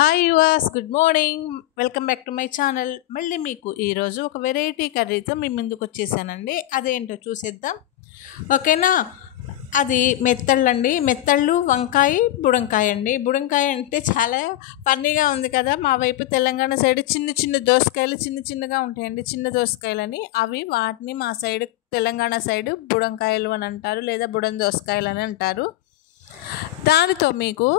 Hi yours, good morning. Welcome back to my channel. మళ్ళీ మీకు ఈరోజు ఒక వెరైటీ కర్రీతో మీ ముందుకు వచ్చేసానండి. అదేంటో చూసేద్దాం, ఓకేనా? అది మెత్తళ్ళండి. మెత్తళ్ళు, వంకాయ, బుడంకాయ అండి. బుడంకాయ అంటే చాలా ఫన్నీగా ఉంది కదా. మా వైపు తెలంగాణ సైడ్ చిన్న చిన్న దోసకాయలు చిన్న చిన్నగా ఉంటాయండి, చిన్న దోసకాయలని. వాటిని మా సైడ్, తెలంగాణ సైడ్ బుడంకాయలు అని అంటారు, లేదా బుడం దోసకాయలు అని అంటారు. దానితో మీకు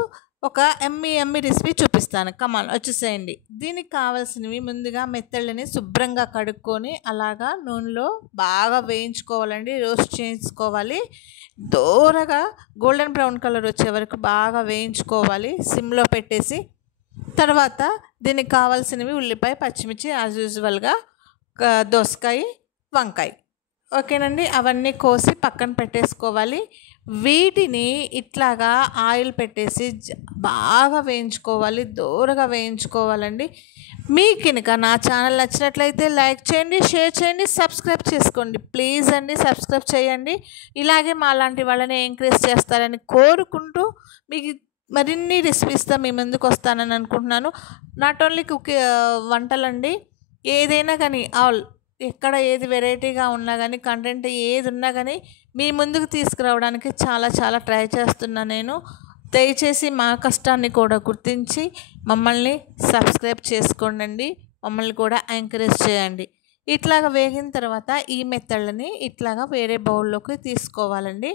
ఒక ఎమ్మి రెసిపీ చూపిస్తాను. కమాన్, వచ్చేసేయండి. దీనికి కావాల్సినవి, ముందుగా మెత్తళ్ళని శుభ్రంగా కడుక్కొని అలాగా నూనెలో బాగా వేయించుకోవాలండి, రోస్ట్ చేసుకోవాలి. దూరగా గోల్డెన్ బ్రౌన్ కలర్ వచ్చే వరకు బాగా వేయించుకోవాలి సిమ్లో పెట్టేసి. తర్వాత దీనికి కావాల్సినవి ఉల్లిపాయ, పచ్చిమిర్చి, యాజ్ యూజువల్గా దోసకాయ, వంకాయ, ఓకేనండి. అవన్నీ కోసి పక్కన పెట్టేసుకోవాలి. వీటిని ఇట్లాగా ఆయిల్ పెట్టేసి బాగా వేయించుకోవాలి, దూరగా వేయించుకోవాలండి. మీకు కనుక నా ఛానల్ నచ్చినట్లయితే లైక్ చేయండి, షేర్ చేయండి, సబ్స్క్రైబ్ చేసుకోండి. ప్లీజ్ అండి, సబ్స్క్రైబ్ చేయండి. ఇలాగే మా లాంటి వాళ్ళని ఎంకరేజ్ చేస్తారని కోరుకుంటూ మీకు మరిన్ని రెసిపీస్తో మీ ముందుకు వస్తానని అనుకుంటున్నాను. నాట్ ఓన్లీ వంటలండి, ఏదైనా కానీ ఎక్కడ ఏది వెరైటీగా ఉన్నా కానీ, కంటెంట్ ఏది ఉన్నా కానీ మీ ముందుకు తీసుకురావడానికి చాలా ట్రై చేస్తున్నా నేను. దయచేసి మా కష్టాన్ని కూడా గుర్తించి మమ్మల్ని సబ్స్క్రైబ్ చేసుకోండి, మమ్మల్ని కూడా ఎంకరేజ్ చేయండి. ఇట్లాగా వేగిన తర్వాత ఈ మెత్తళ్ళని ఇట్లాగా వేరే బౌల్లోకి తీసుకోవాలండి.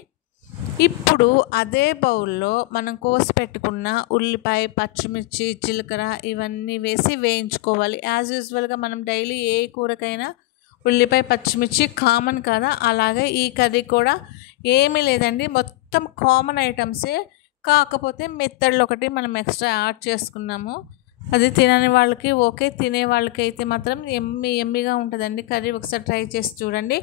ఇప్పుడు అదే బౌల్లో మనం కోసి పెట్టుకున్న ఉల్లిపాయ, పచ్చిమిర్చి, జీలకర్ర ఇవన్నీ వేసి వేయించుకోవాలి. యాజ్ యూజువల్గా మనం డైలీ ఏ కూరకైనా ఉల్లిపాయ, పచ్చిమిర్చి కామన్ కదా, అలాగే ఈ కర్రీ కూడా ఏమీ లేదండి, మొత్తం కామన్ ఐటమ్సే. కాకపోతే మెత్తళ్ళు ఒకటి మనం ఎక్స్ట్రా యాడ్ చేసుకున్నాము. అది తినని వాళ్ళకి ఓకే, తినే వాళ్ళకి అయితే మాత్రం ఎమ్మిగా ఉంటుందండి కర్రీ. ఒకసారి ట్రై చేసి చూడండి.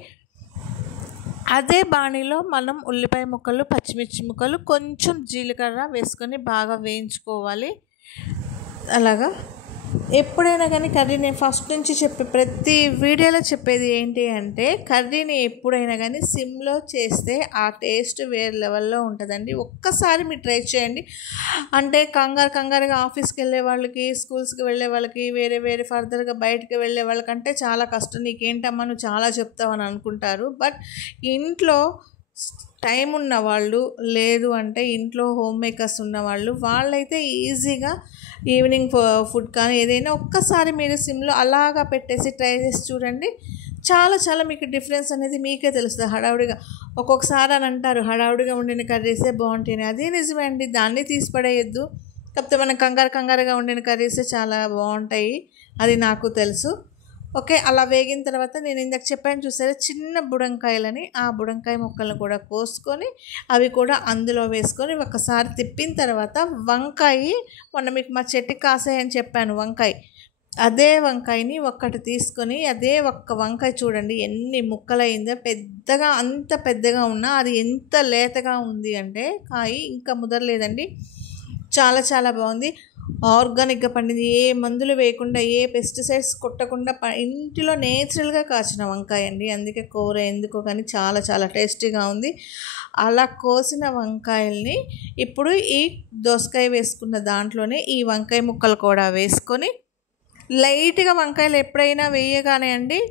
అదే బాణీలో మనం ఉల్లిపాయ ముక్కలు, పచ్చిమిర్చి ముక్కలు, కొంచెం జీలకర్ర వేసుకొని బాగా వేయించుకోవాలి. అలాగా ఎప్పుడైనా కానీ కర్రీ, నేను ఫస్ట్ నుంచి ప్రతి వీడియోలో చెప్పేది ఏంటి అంటే, కర్రీని ఎప్పుడైనా కానీ సిమ్లో చేస్తే ఆ టేస్ట్ వేరే లెవెల్లో ఉంటుందండి. ఒక్కసారి మీరు ట్రై చేయండి. అంటే కంగారుగా ఆఫీస్కి వెళ్ళే వాళ్ళకి, స్కూల్స్కి వెళ్ళే వాళ్ళకి, వేరే ఫర్దర్గా బయటకు వెళ్ళే వాళ్ళకంటే చాలా కష్టం. నీకేంటమ్మా నువ్వు చాలా చెప్తావని అనుకుంటారు. బట్ ఇంట్లో టైం ఉన్నవాళ్ళు, లేదు అంటే ఇంట్లో హోమ్ మేకర్స్ ఉన్నవాళ్ళు, వాళ్ళైతే ఈజీగా ఈవినింగ్ ఫుడ్ కానీ ఏదైనా ఒక్కసారి మీరు సిమ్లో అలాగా పెట్టేసి ట్రై చేసి చూడండి. చాలా మీకు డిఫరెన్స్ అనేది మీకే తెలుస్తుంది. హడావుడిగా ఒక్కొక్కసారి అని అంటారు, హడావుడిగా వండిన కర్రీసే బాగుంటాయి. అదే నిజమే అండి, దాన్ని తీసి పడేయద్దు. కాకపోతే మనం కంగారుగా వండిన కర్రీసే చాలా బాగుంటాయి, అది నాకు తెలుసు. ఓకే, అలా వేగిన తర్వాత నేను ఇందాక చెప్పాను చూసారా, చిన్న బుడంకాయలని, ఆ బుడంకాయ ముక్కలను కూడా కోసుకొని అవి కూడా అందులో వేసుకొని ఒకసారి తిప్పిన తర్వాత వంకాయ, మొన్న మీకు మా చెట్టుకి కాసాయని చెప్పాను వంకాయ, అదే వంకాయని ఒక్కటి తీసుకొని, అదే ఒక్క వంకాయ చూడండి ఎన్ని ముక్కలైందో. అంత పెద్దగా ఉన్నా అది ఎంత లేతగా ఉంది అంటే కాయ ఇంకా ముదరలేదండి. చాలా బాగుంది. ఆర్గానిక్గా పండింది, ఏ మందులు వేయకుండా, ఏ పెస్టిసైడ్స్ కొట్టకుండా ఇంటిలో నేచురల్గా కాచిన వంకాయ అండి. అందుకే కూర ఎందుకో కానీ చాలా టేస్టీగా ఉంది. అలా కోసిన వంకాయల్ని ఇప్పుడు ఈ దోసకాయ వేసుకున్న దాంట్లోనే ఈ వంకాయ ముక్కలు కూడా వేసుకొని, లైట్గా వంకాయలు ఎప్పుడైనా వేయగానే అండి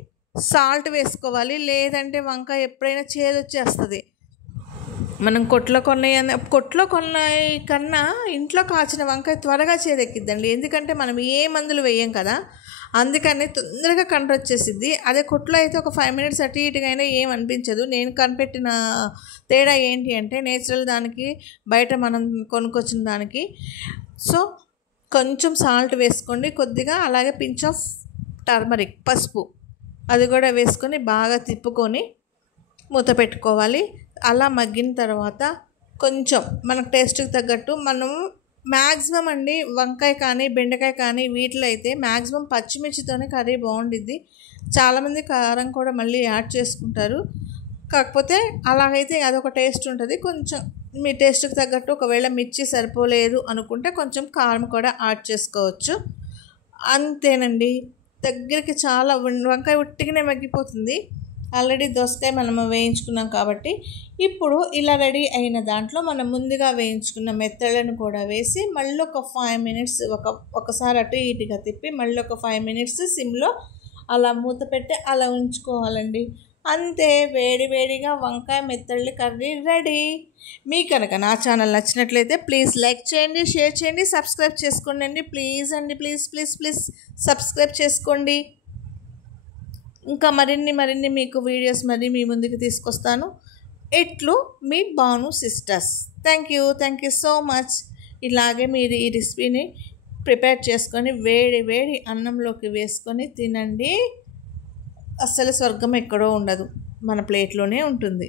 సాల్ట్ వేసుకోవాలి. లేదంటే వంకాయ ఎప్పుడైనా చేదొచ్చేస్తుంది. మనం కొట్లో కొన్నాయి కన్నా ఇంట్లో కాచిన వంకాయ త్వరగా చేదెక్కిద్దండి. ఎందుకంటే మనం ఏ మందులు వేయం కదా, అందుకని తొందరగా కంట్రోల్ వచ్చేసిద్ది. అదే కొట్లో అయితే ఒక 5 minutes అటు ఇటుగా అయినా ఏం అనిపించదు. నేను కనిపెట్టిన తేడా ఏంటి అంటే, నేచురల్ దానికి, బయట మనం కొనుక్కొచ్చిన దానికి. సో కొంచెం సాల్ట్ వేసుకోండి కొద్దిగా, అలాగే పించ్ ఆఫ్ టర్మరిక్, పసుపు, అది కూడా వేసుకొని బాగా తిప్పుకొని మూత పెట్టుకోవాలి. అలా మగ్గిన తర్వాత కొంచెం మనకు టేస్ట్కి తగ్గట్టు మనం మ్యాక్సిమం అండి, వంకాయ కానీ బెండకాయ కానీ వీటిలో అయితే మ్యాక్సిమం పచ్చిమిర్చితోనే కర్రీ బాగుండిద్ది. చాలామంది కారం కూడా మళ్ళీ యాడ్ చేసుకుంటారు. కాకపోతే అలాగైతే అదొక టేస్ట్ ఉంటుంది. కొంచెం మీ టేస్ట్కి తగ్గట్టు, ఒకవేళ మిర్చి సరిపోలేదు అనుకుంటే కొంచెం కారం కూడా యాడ్ చేసుకోవచ్చు. అంతేనండి, దగ్గరికి చాలా వంకాయ ఉట్టిగానే మగ్గిపోతుంది. ఆల్రెడీ దోసకాయ మనము వేయించుకున్నాం కాబట్టి ఇప్పుడు ఇలా రెడీ అయిన దాంట్లో మనం ముందుగా వేయించుకున్న మెత్తళ్ళను కూడా వేసి మళ్ళీ ఒక 5 మినిట్స్ ఒకసారి అటు ఇటుగా తిప్పి మళ్ళీ ఒక 5 మినిట్స్ సిమ్లో అలా మూత పెట్టి అలా ఉంచుకోవాలండి. అంతే, వేడి వేడిగా వంకాయ మెత్తళ్ళ కర్రీ రెడీ. మీ కనుక నా ఛానల్ నచ్చినట్లయితే ప్లీజ్ లైక్ చేయండి, షేర్ చేయండి, సబ్స్క్రైబ్ చేసుకోండి అండి. ప్లీజ్ అండి, ప్లీజ్ ప్లీజ్ ప్లీజ్ సబ్స్క్రైబ్ చేసుకోండి. ఇంకా మరిన్ని మీకు వీడియోస్ మీ ముందుకు తీసుకొస్తాను. ఇట్లు మీ Bhanu sisters. Thank you so much. ఇలాగే మీరు ఈ రెసిపీని ప్రిపేర్ చేసుకొని వేడి వేడి అన్నంలోకి వేసుకొని తినండి. అస్సలు స్వర్గం ఎక్కడో ఉండదు, మన ప్లేట్లోనే ఉంటుంది.